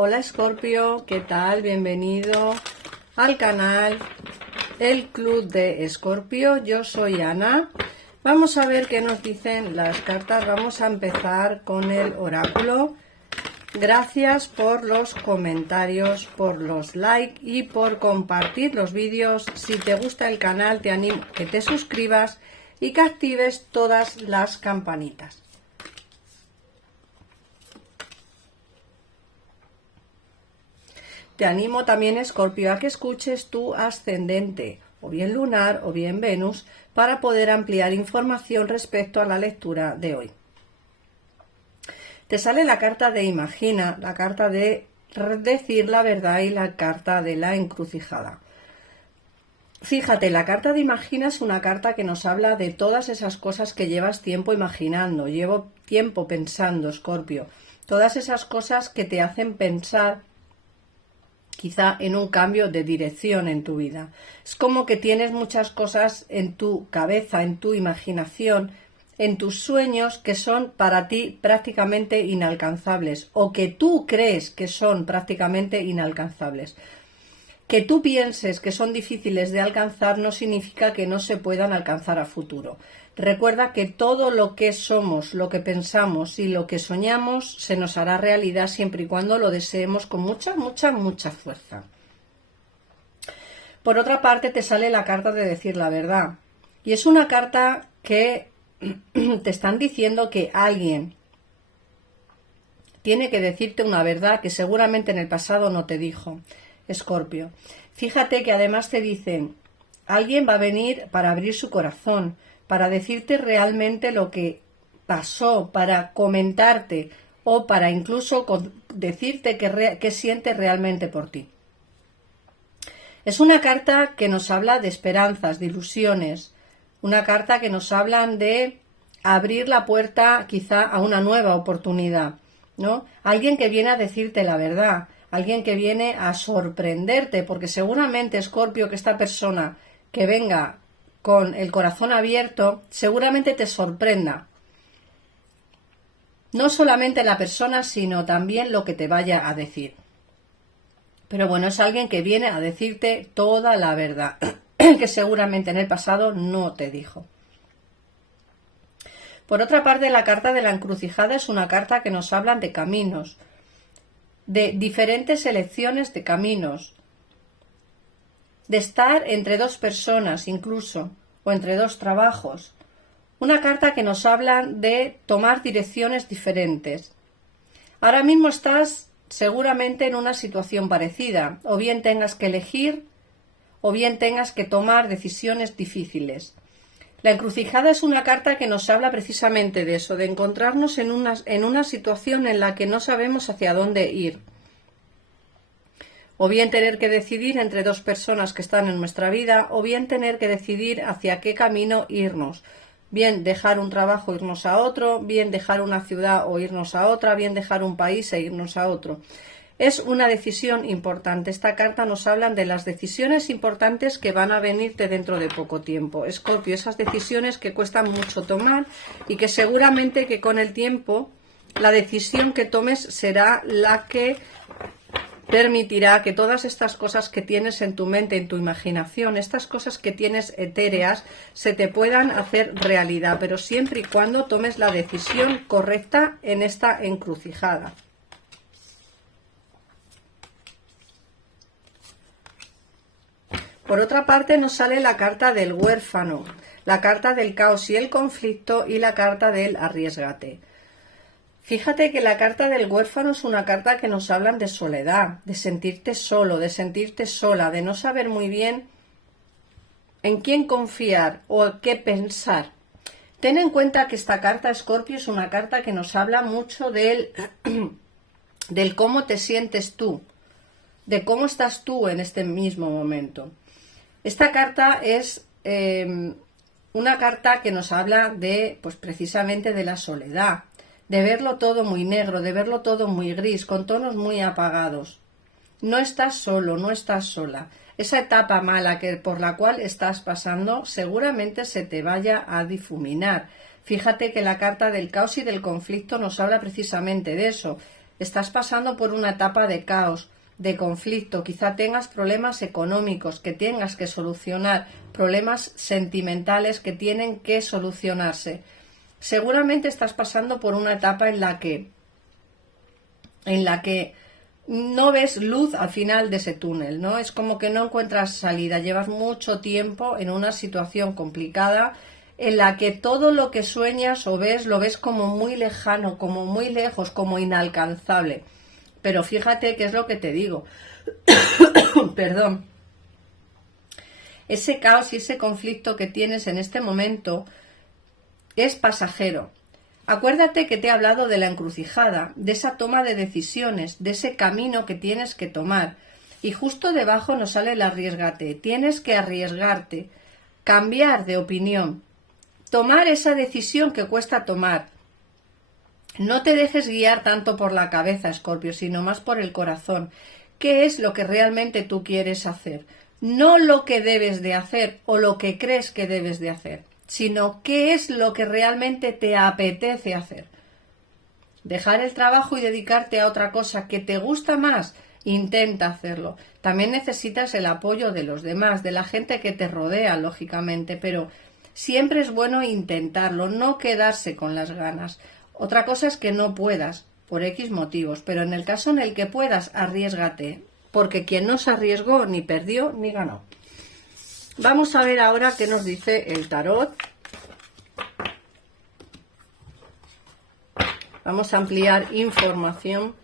Hola Escorpio, ¿qué tal? Bienvenido al canal El Club de Escorpio. Yo soy Ana. Vamos a ver qué nos dicen las cartas. Vamos a empezar con el oráculo. Gracias por los comentarios, por los likes y por compartir los vídeos. Si te gusta el canal, te animo a que te suscribas y que actives todas las campanitas. Te animo también, Escorpio, a que escuches tu ascendente, o bien lunar o bien Venus, para poder ampliar información respecto a la lectura de hoy. Te sale la carta de Imagina, la carta de decir la verdad y la carta de la encrucijada. Fíjate, la carta de Imagina es una carta que nos habla de todas esas cosas que llevas tiempo imaginando, llevo tiempo pensando, Escorpio. Todas esas cosas que te hacen pensar quizá en un cambio de dirección en tu vida. Es como que tienes muchas cosas en tu cabeza, en tu imaginación, en tus sueños que son para ti prácticamente inalcanzables o que tú crees que son prácticamente inalcanzables. Que tú pienses que son difíciles de alcanzar no significa que no se puedan alcanzar a futuro. Recuerda que todo lo que somos, lo que pensamos y lo que soñamos se nos hará realidad siempre y cuando lo deseemos con mucha fuerza. Por otra parte, te sale la carta de decir la verdad. Y es una carta que te están diciendo que alguien tiene que decirte una verdad que seguramente en el pasado no te dijo, Escorpio. Fíjate que además te dicen, alguien va a venir para abrir su corazón, para decirte realmente lo que pasó, para comentarte o para incluso decirte qué siente realmente por ti. Es una carta que nos habla de esperanzas, de ilusiones, una carta que nos habla de abrir la puerta quizá a una nueva oportunidad, ¿no? Alguien que viene a decirte la verdad, alguien que viene a sorprenderte, porque seguramente, Escorpio, que esta persona que venga con el corazón abierto, seguramente te sorprenda. No solamente la persona, sino también lo que te vaya a decir. Pero bueno, es alguien que viene a decirte toda la verdad, que seguramente en el pasado no te dijo. Por otra parte, la carta de la encrucijada es una carta que nos habla de caminos, de diferentes elecciones de caminos, de estar entre dos personas incluso, o entre dos trabajos. Una carta que nos habla de tomar direcciones diferentes. Ahora mismo estás seguramente en una situación parecida, o bien tengas que elegir, o bien tengas que tomar decisiones difíciles. La encrucijada es una carta que nos habla precisamente de eso, de encontrarnos en una situación en la que no sabemos hacia dónde ir. O bien tener que decidir entre dos personas que están en nuestra vida, o bien tener que decidir hacia qué camino irnos. Bien dejar un trabajo, irnos a otro, bien dejar una ciudad o irnos a otra, bien dejar un país e irnos a otro. Es una decisión importante. Esta carta nos habla de las decisiones importantes que van a venirte dentro de poco tiempo. Escorpio, esas decisiones que cuestan mucho tomar y que seguramente que con el tiempo la decisión que tomes será la que permitirá que todas estas cosas que tienes en tu mente, en tu imaginación, estas cosas que tienes etéreas, se te puedan hacer realidad, pero siempre y cuando tomes la decisión correcta en esta encrucijada. Por otra parte, nos sale la carta del huérfano, la carta del caos y el conflicto y la carta del arriésgate. Fíjate que la carta del huérfano es una carta que nos habla de soledad, de sentirte solo, de sentirte sola, de no saber muy bien en quién confiar o qué pensar. Ten en cuenta que esta carta, Escorpio, es una carta que nos habla mucho del cómo te sientes tú, de cómo estás tú en este mismo momento. Esta carta es una carta que nos habla de, pues precisamente de la soledad, de verlo todo muy negro, de verlo todo muy gris, con tonos muy apagados. No estás solo, no estás sola. Esa etapa mala por la cual estás pasando seguramente se te vaya a difuminar. Fíjate que la carta del caos y del conflicto nos habla precisamente de eso. estás pasando por una etapa de caos, de conflicto, quizá tengas problemas económicos que tengas que solucionar, problemas sentimentales que tienen que solucionarse. Seguramente estás pasando por una etapa en la que no ves luz al final de ese túnel, ¿no? Es como que no encuentras salida, llevas mucho tiempo en una situación complicada en la que todo lo que sueñas o ves lo ves como muy lejano, como muy lejos, como inalcanzable. Pero fíjate qué es lo que te digo. Perdón. Ese caos y ese conflicto que tienes en este momento es pasajero. Acuérdate que te he hablado de la encrucijada, de esa toma de decisiones, de ese camino que tienes que tomar. Y justo debajo nos sale el arriesgate. Tienes que arriesgarte, cambiar de opinión, tomar esa decisión que cuesta tomar. No te dejes guiar tanto por la cabeza, Escorpio, sino más por el corazón. ¿Qué es lo que realmente tú quieres hacer? No lo que debes de hacer o lo que crees que debes de hacer, sino qué es lo que realmente te apetece hacer. Dejar el trabajo y dedicarte a otra cosa que te gusta más, intenta hacerlo. También necesitas el apoyo de los demás, de la gente que te rodea, lógicamente, pero siempre es bueno intentarlo, no quedarse con las ganas. Otra cosa es que no puedas, por X motivos, pero en el caso en el que puedas, arriésgate, porque quien no se arriesgó ni perdió ni ganó. Vamos a ver ahora qué nos dice el tarot. Vamos a ampliar información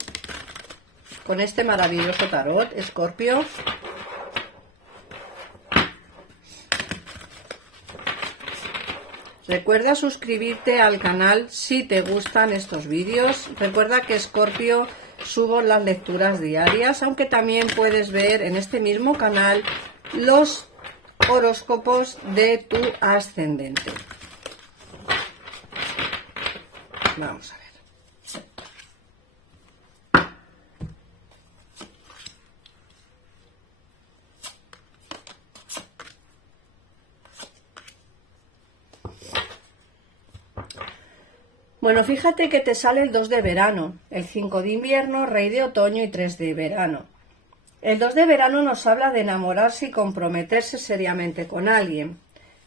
con este maravilloso tarot, Escorpio. Recuerda suscribirte al canal si te gustan estos vídeos. Recuerda que Escorpio subo las lecturas diarias, aunque también puedes ver en este mismo canal los horóscopos de tu ascendente. Vamos a ver. Bueno, fíjate que te sale el 2 de verano, el 5 de invierno, rey de otoño y 3 de verano. El 2 de verano nos habla de enamorarse y comprometerse seriamente con alguien.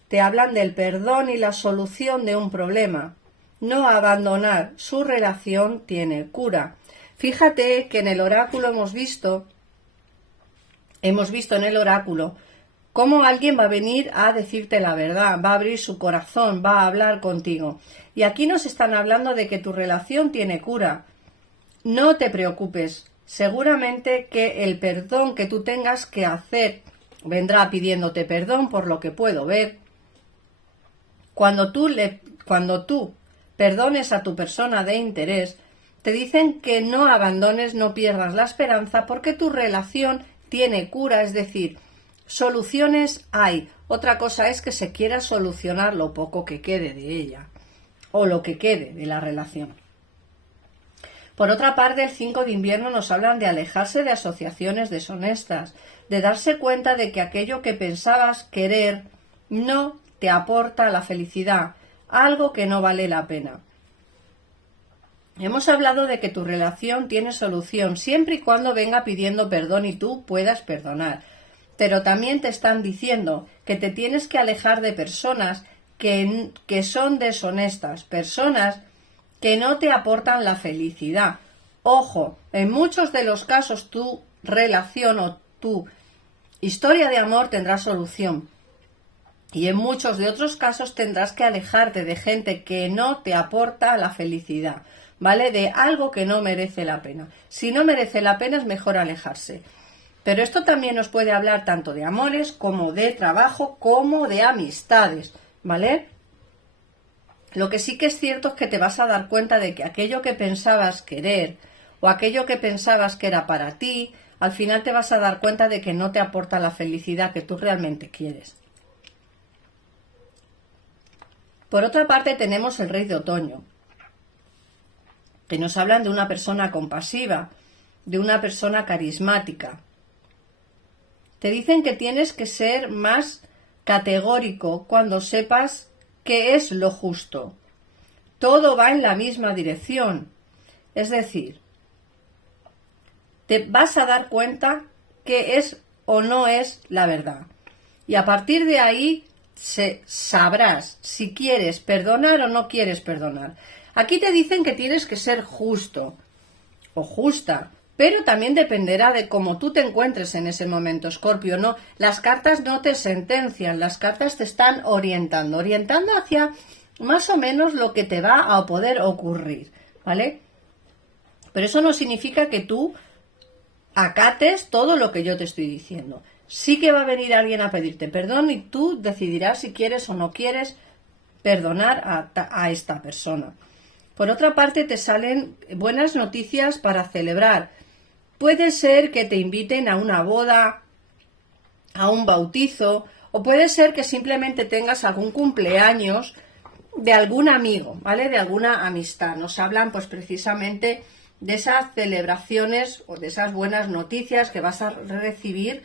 Te hablan del perdón y la solución de un problema. No abandonar su relación tiene cura. Fíjate que en el oráculo hemos visto en el oráculo cómo alguien va a venir a decirte la verdad, va a abrir su corazón, va a hablar contigo. Y aquí nos están hablando de que tu relación tiene cura. No te preocupes, seguramente que el perdón que tú tengas que hacer vendrá pidiéndote perdón por lo que puedo ver. Cuando tú perdones a tu persona de interés, te dicen que no abandones, no pierdas la esperanza porque tu relación tiene cura, es decir, soluciones hay. Otra cosa es que se quiera solucionar lo poco que quede de ella o lo que quede de la relación. Por otra parte, el 5 de invierno nos hablan de alejarse de asociaciones deshonestas, de darse cuenta de que aquello que pensabas querer no te aporta la felicidad, algo que no vale la pena. Hemos hablado de que tu relación tiene solución siempre y cuando venga pidiendo perdón y tú puedas perdonar. Pero también te están diciendo que te tienes que alejar de personas que son deshonestas, personas que no te aportan la felicidad. Ojo, en muchos de los casos tu relación o tu historia de amor tendrá solución. Y en muchos de otros casos tendrás que alejarte de gente que no te aporta la felicidad, ¿vale? De algo que no merece la pena. Si no merece la pena es mejor alejarse. Pero esto también nos puede hablar tanto de amores como de trabajo como de amistades, ¿vale? Lo que sí que es cierto es que te vas a dar cuenta de que aquello que pensabas querer o aquello que pensabas que era para ti, al final te vas a dar cuenta de que no te aporta la felicidad que tú realmente quieres. Por otra parte tenemos el rey de otoño, que nos hablan de una persona compasiva, de una persona carismática. Te dicen que tienes que ser más categórico cuando sepas qué es lo justo. Todo va en la misma dirección. Es decir, te vas a dar cuenta que es o no es la verdad. Y a partir de ahí sabrás si quieres perdonar o no quieres perdonar. Aquí te dicen que tienes que ser justo o justa, pero también dependerá de cómo tú te encuentres en ese momento, Escorpio. No, las cartas no te sentencian, las cartas te están orientando hacia más o menos lo que te va a poder ocurrir, ¿vale? Pero eso no significa que tú acates todo lo que yo te estoy diciendo. Sí que va a venir alguien a pedirte perdón y tú decidirás si quieres o no quieres perdonar a esta persona. Por otra parte, te salen buenas noticias para celebrar. Puede ser que te inviten a una boda, a un bautizo, o puede ser que simplemente tengas algún cumpleaños de algún amigo, ¿vale? De alguna amistad. Nos hablan pues precisamente de esas celebraciones o de esas buenas noticias que vas a recibir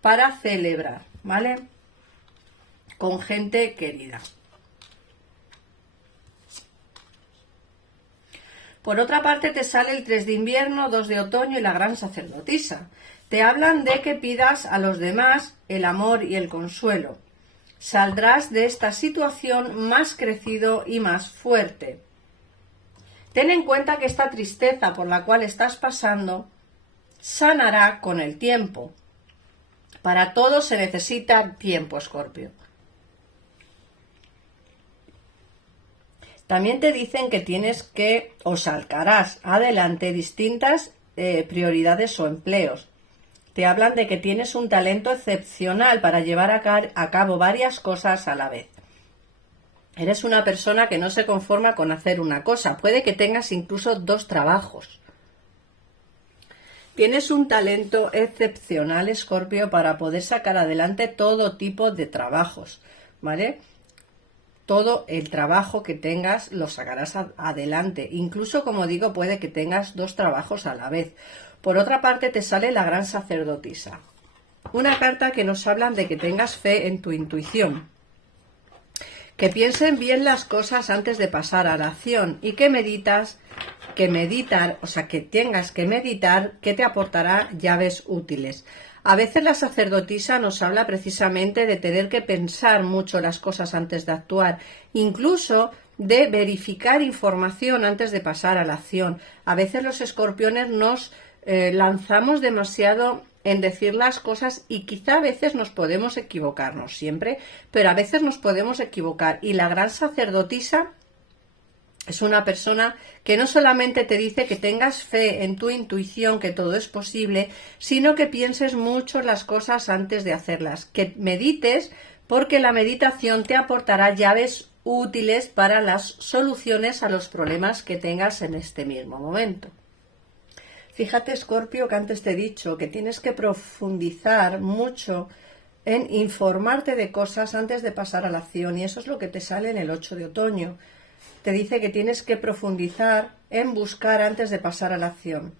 para celebrar, ¿vale? Con gente querida. Por otra parte, te sale el 3 de invierno, 2 de otoño y la gran sacerdotisa. Te hablan de que pidas a los demás el amor y el consuelo. Saldrás de esta situación más crecido y más fuerte. Ten en cuenta que esta tristeza por la cual estás pasando sanará con el tiempo. Para todo se necesita tiempo, Escorpio. También te dicen que tienes que o sacarás adelante distintas prioridades o empleos. Te hablan de que tienes un talento excepcional para llevar a cabo varias cosas a la vez. Eres una persona que no se conforma con hacer una cosa. Puede que tengas incluso 2 trabajos. Tienes un talento excepcional, Escorpio, para poder sacar adelante todo tipo de trabajos, ¿vale? Todo el trabajo que tengas lo sacarás adelante. Incluso, como digo, puede que tengas 2 trabajos a la vez. Por otra parte, te sale la gran sacerdotisa. Una carta que nos habla de que tengas fe en tu intuición. Que piensen bien las cosas antes de pasar a la acción y que tengas que meditar que te aportará llaves útiles. A veces la sacerdotisa nos habla precisamente de tener que pensar mucho las cosas antes de actuar, incluso de verificar información antes de pasar a la acción. A veces los escorpiones nos lanzamos demasiado en decir las cosas y quizá a veces nos podemos equivocar, no siempre, pero a veces nos podemos equivocar. Y la gran sacerdotisa es una persona que no solamente te dice que tengas fe en tu intuición, que todo es posible, sino que pienses mucho las cosas antes de hacerlas, que medites, porque la meditación te aportará llaves útiles para las soluciones a los problemas que tengas en este mismo momento. Fíjate, Escorpio, que antes te he dicho que tienes que profundizar mucho en informarte de cosas antes de pasar a la acción, y eso es lo que te sale en el 8 de otoño. Te dice que tienes que profundizar en buscar antes de pasar a la acción.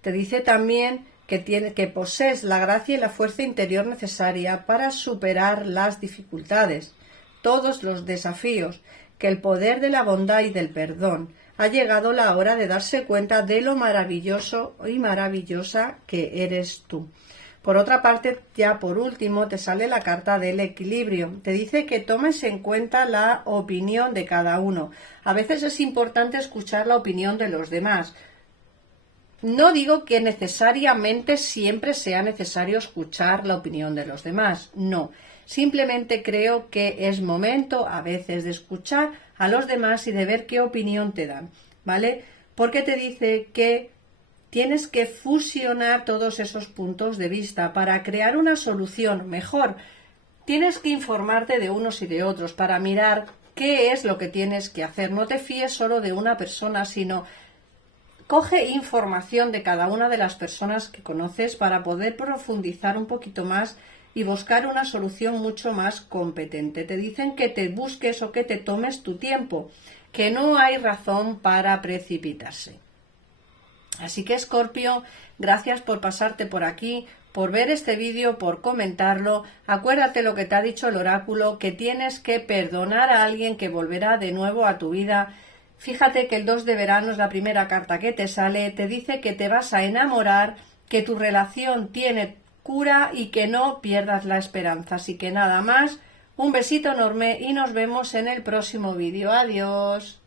Te dice también que posees la gracia y la fuerza interior necesaria para superar las dificultades, todos los desafíos, que el poder de la bondad y del perdón. Ha llegado la hora de darse cuenta de lo maravilloso y maravillosa que eres tú. Por otra parte, ya por último, te sale la carta del equilibrio. Te dice que tomes en cuenta la opinión de cada uno. A veces es importante escuchar la opinión de los demás. No digo que necesariamente siempre sea necesario escuchar la opinión de los demás, no. Simplemente creo que es momento a veces de escuchar a los demás y de ver qué opinión te dan, ¿vale? Porque te dice que tienes que fusionar todos esos puntos de vista para crear una solución mejor. Tienes que informarte de unos y de otros para mirar qué es lo que tienes que hacer. No te fíes solo de una persona, sino coge información de cada una de las personas que conoces para poder profundizar un poquito más y buscar una solución mucho más competente. Te dicen que te busques o que te tomes tu tiempo, que no hay razón para precipitarse. Así que, Escorpio, gracias por pasarte por aquí, por ver este vídeo, por comentarlo. Acuérdate lo que te ha dicho el oráculo, que tienes que perdonar a alguien que volverá de nuevo a tu vida. Fíjate que el 2 de verano es la primera carta que te sale, te dice que te vas a enamorar, que tu relación tiene cura y que no pierdas la esperanza. Así que nada más, un besito enorme y nos vemos en el próximo vídeo. Adiós.